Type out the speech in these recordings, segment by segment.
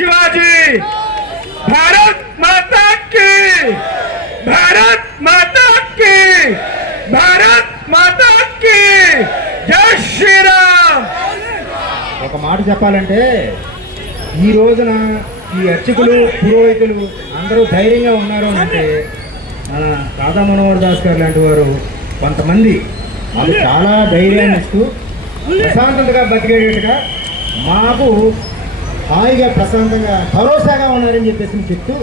శివాజీ! భారత్ మాతా కీ భారత్ మాతా కీ భారత్ మాతా కీ జై శ్రీరామ్! ఒక మాట చెప్పాలంటే ఈ రోజున ఈ అర్చకులు పురోహితులు అందరూ ధైర్యంగా ఉన్నారు అంటే మన రాధా మనోహర్ దాస్ గారు లాంటి వారు కొంతమంది వాళ్ళు చాలా ధైర్యాన్ని ఇస్తూ ప్రశాంతంగా బతికేటట్టుగా మాకు హాయిగా ప్రశాంతంగా భరోసాగా ఉన్నారని చెప్పేసి చెప్తూ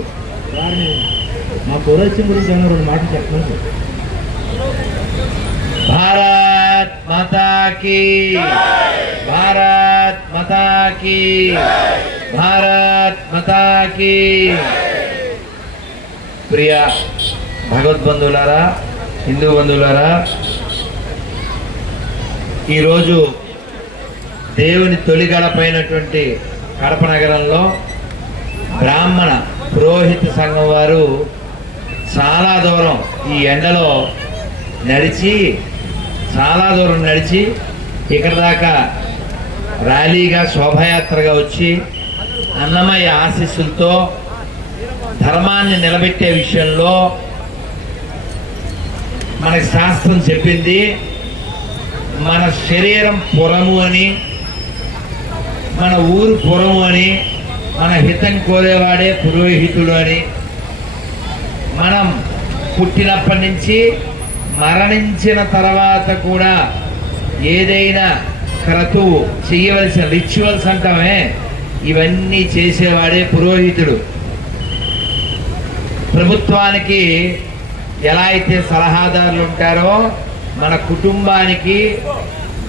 వారిని మా పౌరస్యం గురించి అన్న రెండు మాటలు చెప్తున్నాను భారత్ మతాకి భారత్ మతాకి భారత్ మతాకి ప్రియ భగవద్బంధువులారా హిందూ బంధువులారా ఈరోజు దేవుని తొలిగలపైనటువంటి కడప నగరంలో బ్రాహ్మణ పురోహిత సంఘం వారు చాలా దూరం ఈ ఎండలో నడిచి చాలా దూరం నడిచి ఇక్కడ దాకా ర్యాలీగా శోభయాత్రగా వచ్చి అన్నమయ్య ఆశీస్సులతో ధర్మాన్ని నిలబెట్టే విషయంలో మనకి శాస్త్రం చెప్పింది మన శరీరం పురము అని మన ఊరు పురం అని మన హితం కోరేవాడే పురోహితుడు అని మనం పుట్టినప్పటి నుంచి మరణించిన తర్వాత కూడా ఏదైనా క్రతువు చేయవలసిన రిచువల్స్ అంటామే ఇవన్నీ చేసేవాడే పురోహితుడు. ప్రభుత్వానికి ఎలా అయితే సలహాదారులు ఉంటారో మన కుటుంబానికి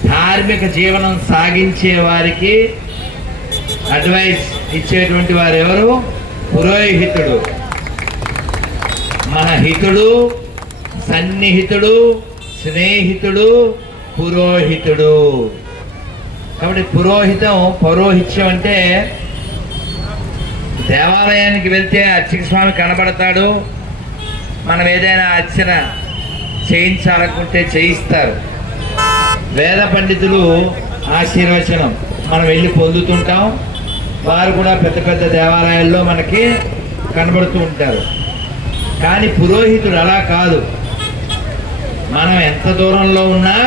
ధార్మిక జీవనం సాగించే వారికి అడ్వైస్ ఇచ్చేటువంటి వారు ఎవరు పురోహితుడు. మన హితుడు సన్నిహితుడు స్నేహితుడు పురోహితుడు. కాబట్టి పురోహితం పౌరోహిత్యం అంటే దేవాలయానికి వెళ్తే అర్చక స్వామి కనబడతాడు. మనం ఏదైనా అర్చన చేయించాలనుకుంటే చేయిస్తారు. వేద పండితులు ఆశీర్వచనం మనం వెళ్ళి పొందుతుంటాం. వారు కూడా పెద్ద పెద్ద దేవాలయాల్లో మనకి కనబడుతూ ఉంటారు. కానీ పురోహితుడు అలా కాదు. మనం ఎంత దూరంలో ఉన్నా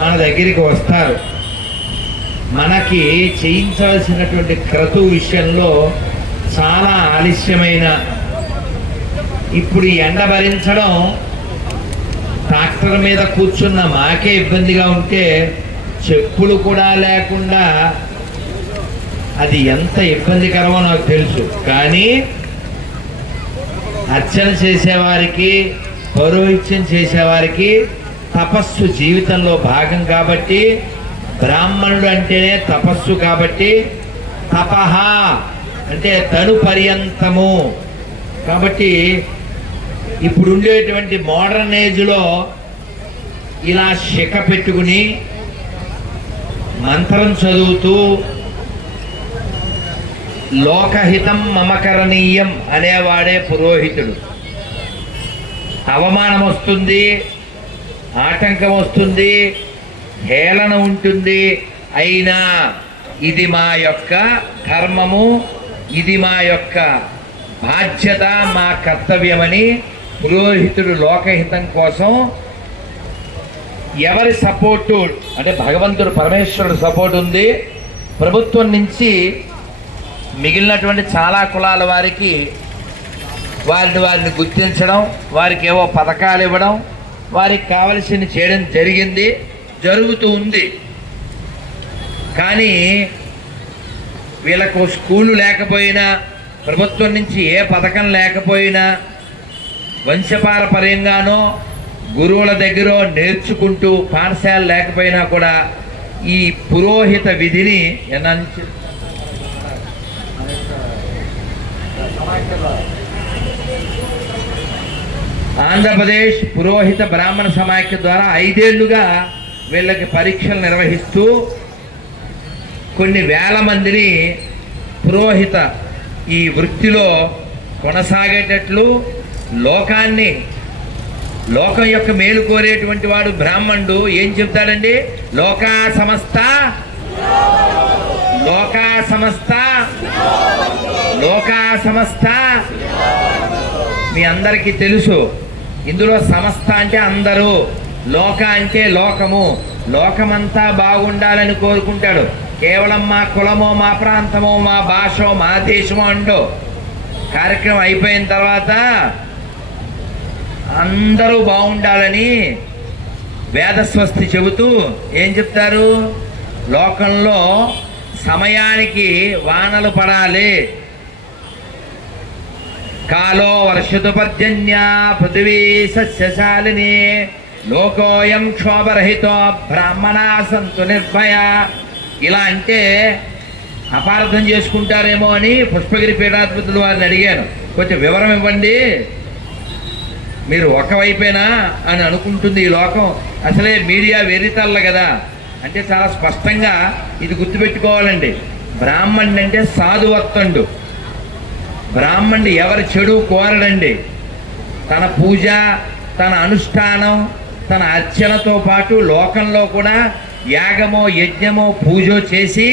మన దగ్గరికి వస్తారు. మనకి చేయించాల్సినటువంటి క్రతు విషయంలో చాలా ఆలస్యమైన ఇప్పుడు ఎండ భరించడం ట్రాక్టర్ మీద కూర్చున్న మాకే ఇబ్బందిగా ఉంటే చెప్పులు కూడా లేకుండా అది ఎంత ఇబ్బందికరమో నాకు తెలుసు. కానీ అర్చన చేసేవారికి పౌరోహిత్యం చేసేవారికి తపస్సు జీవితంలో భాగం కాబట్టి బ్రాహ్మణుడు అంటేనే తపస్సు కాబట్టి తపహ అంటే తను పర్యంతము. కాబట్టి ఇప్పుడు ఉండేటువంటి మోడర్న్ ఏజ్లో ఇలా శిఖ పెట్టుకుని మంత్రం చదువుతూ లోకహితం మమకరణీయం అనేవాడే పురోహితుడు. అవమానం వస్తుంది ఆటంకం వస్తుంది హేళన ఉంటుంది. అయినా ఇది మా యొక్క ధర్మము ఇది మా యొక్క బాధ్యత మా కర్తవ్యమని పురోహితుడు లోకహితం కోసం ఎవరి సపోర్టు అంటే భగవంతుడు పరమేశ్వరుడు సపోర్ట్ ఉంది. ప్రభుత్వం నుంచి మిగిలినటువంటి చాలా కులాల వారికి వారిని వారిని గుర్తించడం వారికి ఏవో పథకాలు ఇవ్వడం వారికి కావలసింది చేయడం జరిగింది జరుగుతూ ఉంది. కానీ వీళ్ళకు స్కూలు లేకపోయినా ప్రభుత్వం నుంచి ఏ పథకం లేకపోయినా వంశపారపర్యంగానో గురువుల దగ్గర నేర్చుకుంటూ పాఠశాల లేకపోయినా కూడా ఈ పురోహిత విధిని ఎన్నంచు ఆంధ్రప్రదేశ్ పురోహిత బ్రాహ్మణ సమాఖ్య ద్వారా ఐదేళ్ళుగా వీళ్ళకి పరీక్షలు నిర్వహిస్తూ కొన్ని వేల మందిని పురోహిత ఈ వృత్తిలో కొనసాగేటట్లు లోకాన్ని లోకం యొక్క మేలు కోరేటువంటి వాడు బ్రాహ్మణుడు. ఏం చెప్తాడండి? లోకా సమస్త లోకా సమస్త లోకా సమస్త. మీ అందరికీ తెలుసు. ఇందులో సమస్త అంటే అందరూ. లోక అంటే లోకము. లోకమంతా బాగుండాలని కోరుకుంటాడు. కేవలం మా కులమో మా ప్రాంతమో మా భాషో మా దేశమో అంటూ. కార్యక్రమం అయిపోయిన తర్వాత అందరూ బాగుండాలని వేదస్వస్తి చెబుతూ ఏం చెప్తారు? లోకంలో సమయానికి వానలు పడాలి. కాలో వర్షతు పర్జన్య పృథివీ సస్యశాలిని లోకోయం క్షోభరహితో బ్రాహ్మణా సంతు నిర్భయ ఇలా అంటే అపార్థం చేసుకుంటారేమో అని పుష్పగిరి పీఠాధిపతులు వారిని అడిగాను. కొంచెం వివరం ఇవ్వండి. మీరు ఒకవైపేనా? అని అనుకుంటుంది ఈ లోకం. అసలే మీడియా వెరితల్ల కదా. అంటే చాలా స్పష్టంగా ఇది గుర్తుపెట్టుకోవాలండి. బ్రాహ్మణుడు అంటే సాధువత్తండు. బ్రాహ్మణుడు ఎవరి చెడు కోరడండి? తన పూజ తన అనుష్ఠానం తన అర్చనతో పాటు లోకంలో కూడా యాగమో యజ్ఞమో పూజో చేసి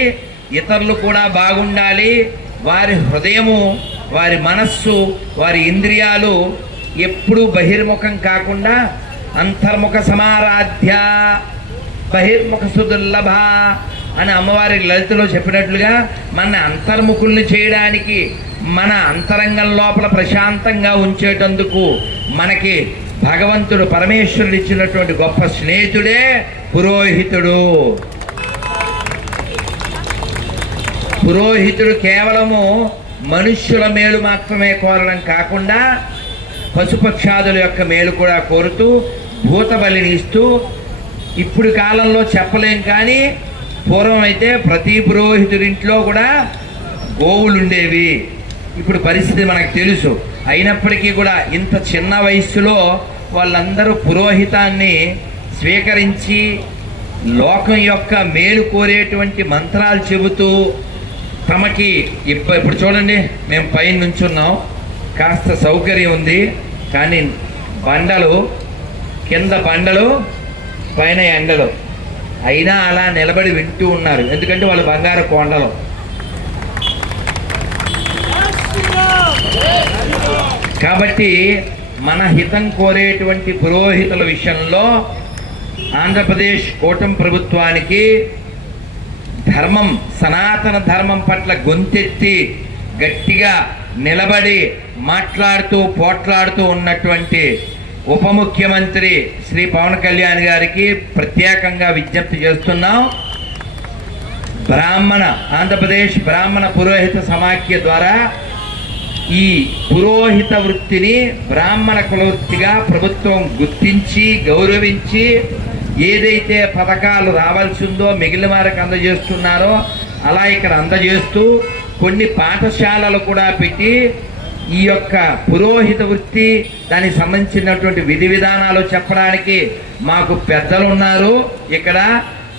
ఇతరులు కూడా బాగుండాలి. వారి హృదయము వారి మనస్సు వారి ఇంద్రియాలు ఎప్పుడూ బహిర్ముఖం కాకుండా అంతర్ముఖ సమారాధ్య బహిర్ముఖ సుదుర్లభ అని అమ్మవారి లలితలో చెప్పినట్లుగా మన అంతర్ముఖుల్ని చేయడానికి మన అంతరంగం లోపల ప్రశాంతంగా ఉంచేటందుకు మనకి భగవంతుడు పరమేశ్వరుడు ఇచ్చినటువంటి గొప్ప స్నేహితుడే పురోహితుడు. పురోహితుడు కేవలము మనుష్యుల మేలు మాత్రమే కోరడం కాకుండా పశుపక్షాదుల యొక్క మేలు కూడా కోరుతూ భూతబలిని ఇస్తూ ఇప్పుడు కాలంలో చెప్పలేం కానీ పూర్వం అయితే ప్రతి పురోహితుడింట్లో కూడా గోవులు ఉండేవి ఇప్పుడు పరిస్థితి మనకు తెలుసు. అయినప్పటికీ కూడా ఇంత చిన్న వయస్సులో వాళ్ళందరూ పురోహితాన్ని స్వీకరించి లోకం యొక్క మేలు కోరేటువంటి మంత్రాలు చెబుతూ తమకి ఇప్ప ఇప్పుడు చూడండి మేము పైన నుంచున్నాం. కాస్త సౌకర్యం ఉంది. కానీ బండలు కింద బండలు పైన ఎండలు. అయినా అలా నిలబడి వింటూ ఉన్నారు. ఎందుకంటే వాళ్ళు బంగారు కొండలు. కాబట్టి మన హితం కోరేటువంటి పురోహితుల విషయంలో ఆంధ్రప్రదేశ్ కూటమి ప్రభుత్వానికి ధర్మం సనాతన ధర్మం పట్ల గొంతెత్తి గట్టిగా నిలబడి మాట్లాడుతూ పోట్లాడుతూ ఉన్నటువంటి ఉప ముఖ్యమంత్రి శ్రీ పవన్ కళ్యాణ్ గారికి ప్రత్యేకంగా విజ్ఞప్తి చేస్తున్నాం. బ్రాహ్మణ ఆంధ్రప్రదేశ్ బ్రాహ్మణ పురోహిత సమాఖ్య ద్వారా ఈ పురోహిత వృత్తిని బ్రాహ్మణ కులవృత్తిగా ప్రభుత్వం గుర్తించి గౌరవించి ఏదైతే పథకాలు రావాల్సి ఉందో మిగిలిన వారికి అందజేస్తున్నారో అలా ఇక్కడ అందజేస్తూ కొన్ని పాఠశాలలు కూడా పెట్టి ఈ యొక్క పురోహిత వృత్తి దానికి సంబంధించినటువంటి విధి విధానాలు చెప్పడానికి మాకు పెద్దలు ఉన్నారు ఇక్కడ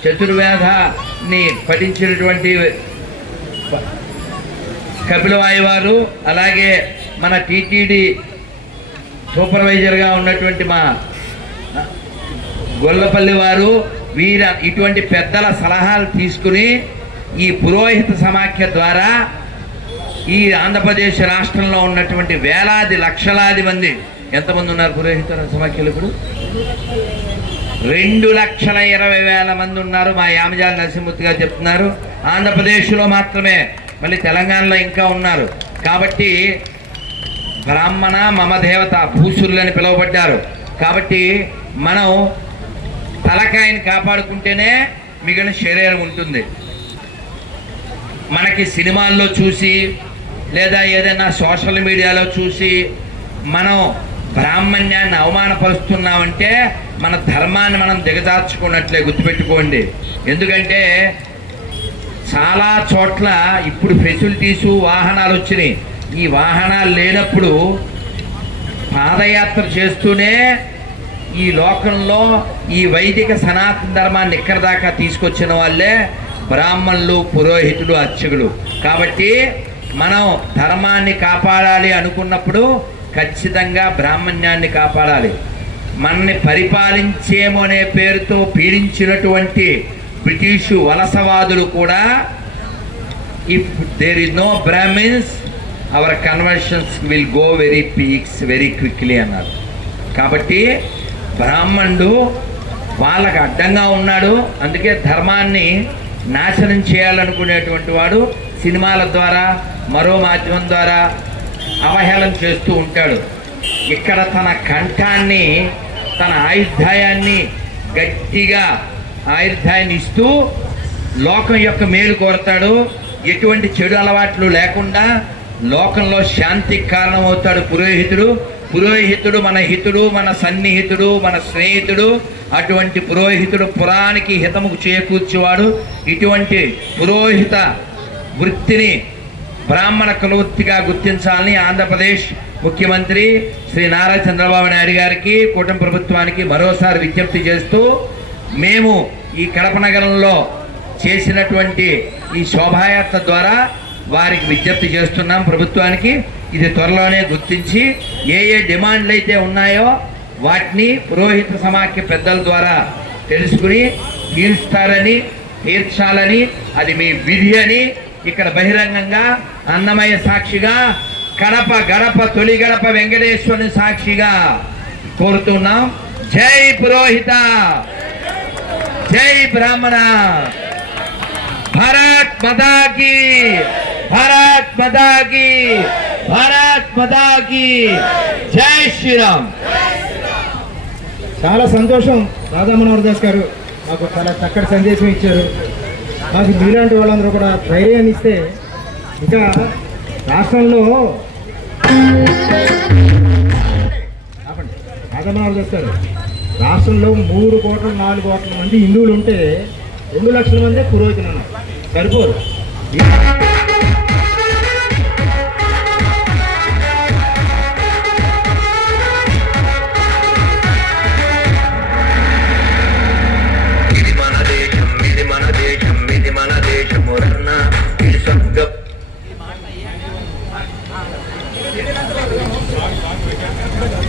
చతుర్వేదని పఠించినటువంటి కపిలవాయి వారు అలాగే మన టీటీడీ సూపర్వైజర్గా ఉన్నటువంటి మా గొల్లపల్లి వారు వీర ఇటువంటి పెద్దల సలహాలు తీసుకుని ఈ పురోహిత సమాఖ్య ద్వారా ఈ ఆంధ్రప్రదేశ్ రాష్ట్రంలో ఉన్నటువంటి వేలాది లక్షలాది మంది ఎంతమంది ఉన్నారు పురోహిత సమాఖ్యలు ఇప్పుడు? రెండు లక్షల ఇరవై వేల మంది ఉన్నారు మా యామజాల నరసింహూర్తి గారు చెప్తున్నారు. ఆంధ్రప్రదేశ్లో మాత్రమే మళ్ళీ తెలంగాణలో ఇంకా ఉన్నారు. కాబట్టి బ్రాహ్మణ మమ దేవత భూసురులు అని పిలువబడ్డారు. కాబట్టి మనం తలకాయని కాపాడుకుంటేనే మిగిలిన శరీరం ఉంటుంది. మనకి సినిమాల్లో చూసి లేదా ఏదైనా సోషల్ మీడియాలో చూసి మనం బ్రాహ్మణ్యాన్ని అవమానపరుస్తున్నామంటే మన ధర్మాన్ని మనం దిగజార్చుకున్నట్లే గుర్తుపెట్టుకోండి. ఎందుకంటే చాలా చోట్ల ఇప్పుడు ఫెసిలిటీసు వాహనాలు వచ్చినాయి. ఈ వాహనాలు లేనప్పుడు పాదయాత్ర చేస్తూనే ఈ లోకంలో ఈ వైదిక సనాతన ధర్మాన్ని దాకా తీసుకొచ్చిన వాళ్ళే బ్రాహ్మణులు పురోహితులు అర్చకులు. కాబట్టి మనం ధర్మాన్ని కాపాడాలి అనుకున్నప్పుడు ఖచ్చితంగా బ్రాహ్మణ్యాన్ని కాపాడాలి. మనని పరిపాలించేమో అనే పేరుతో పీడించినటువంటి బ్రిటిషు వలసవాదులు కూడా if there is no Brahmins our conversions will go very peaks very quickly అన్నారు. కాబట్టి బ్రాహ్మణుడు వాళ్ళకు అడ్డంగా ఉన్నాడు. అందుకే ధర్మాన్ని నాశనం చేయాలనుకునేటువంటి వాడు సినిమాల ద్వారా మరో మాధ్యమం ద్వారా అవహేళన చేస్తూ ఉంటాడు. ఇక్కడ తన కంఠాన్ని తన ఆయుధాయాన్ని గట్టిగా ఆయుర్దాయాన్ని ఇస్తూ లోకం యొక్క మేలు కోరతాడు. ఎటువంటి చెడు అలవాట్లు లేకుండా లోకంలో శాంతికి కారణమవుతాడు పురోహితుడు. పురోహితుడు మన హితుడు మన సన్నిహితుడు మన స్నేహితుడు. అటువంటి పురోహితుడు పురానికి హితము చేకూర్చేవాడు. ఇటువంటి పురోహిత వృత్తిని బ్రాహ్మణ కులవృత్తిగా గుర్తించాలని ఆంధ్రప్రదేశ్ ముఖ్యమంత్రి శ్రీ నారా చంద్రబాబు నాయుడు గారికి కూటమి ప్రభుత్వానికి మరోసారి విజ్ఞప్తి చేస్తూ మేము ఈ కడప నగరంలో చేసినటువంటి ఈ శోభాయాత్ర ద్వారా వారికి విజ్ఞప్తి చేస్తున్నాం ప్రభుత్వానికి. ఇది త్వరలోనే గుర్తించి ఏ ఏ డిమాండ్లు అయితే ఉన్నాయో వాటిని పురోహిత సమాఖ్య పెద్దల ద్వారా తెలుసుకుని తీరుస్తారని తీర్చాలని అది మీ విధి అని ఇక్కడ బహిరంగంగా అన్నమయ్య సాక్షిగా కడప గడప తొలి గడప వెంకటేశ్వరుని సాక్షిగా కోరుతున్నాం. జై పురోహిత! జై బ్రాహ్మణ. భారత్ మదాకి భారత్ మదాకి భారత్ మదాకి జై శ్రీరామ్. చాలా సంతోషం రాధా మనోహర్ దాస్ గారు మాకు చాలా చక్కటి సందేశం ఇచ్చారు. మాకు మీలాంటి వాళ్ళందరూ కూడా ధైర్యాన్ని ఇస్తే ఇంకా రాష్ట్రంలో రాధా మనోహర్ దాస్ గారు. రాష్ట్రంలో మూడు కోట్ల నాలుగు కోట్ల మంది హిందువులు ఉంటే రెండు లక్షల మందే పురోహితులు ఉన్నారు. సరిపోరు ఇది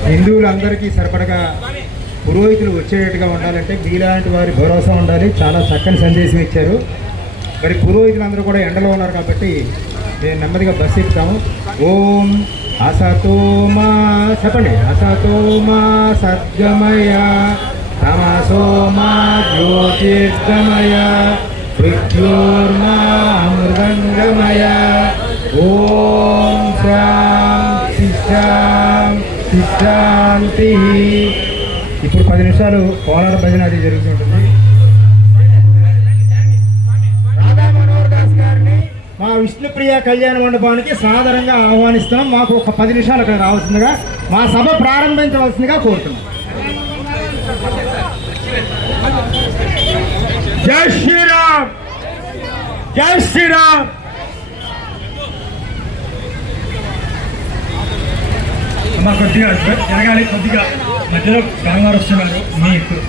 హిందువులందరికీ సరిపడగా పురోహితులు వచ్చేటట్టుగా ఉండాలంటే మీలాంటి వారి భరోసా ఉండాలి. చాలా చక్కని సందేశం ఇచ్చారు. మరి పురోహితులందరూ కూడా ఎండలో ఉన్నారు కాబట్టి నేను నెమ్మదిగా బస్సు ఎక్కుతాము. ఓం అసతోమా చెప్పండి. అసతోమా సద్గమయ తమసోమా జ్యోతిర్గమయ విద్యోర్మా అమృతంగమయ ఓం శాంతి శాంతి శాంతి ఇప్పుడు పది నిమిషాలు కోలార భజన అది జరుగుతుంటుంది. రాధా మనోహర్ దాస్ గారిని మా విష్ణుప్రియ కళ్యాణ మండపానికి సాదరంగా ఆహ్వానిస్తున్నాం. మాకు ఒక పది నిమిషాలు అక్కడ రావాల్సిందిగా మా సభ ప్రారంభించవలసిందిగా కోరుతున్నాం. జై శ్రీరామ్! జై శ్రీరామ్! అమ్మ కొద్దిగా జరగాలి కొద్దిగా. మధ్యలో రామగారు వస్తున్నారు మీ ఇప్పుడు.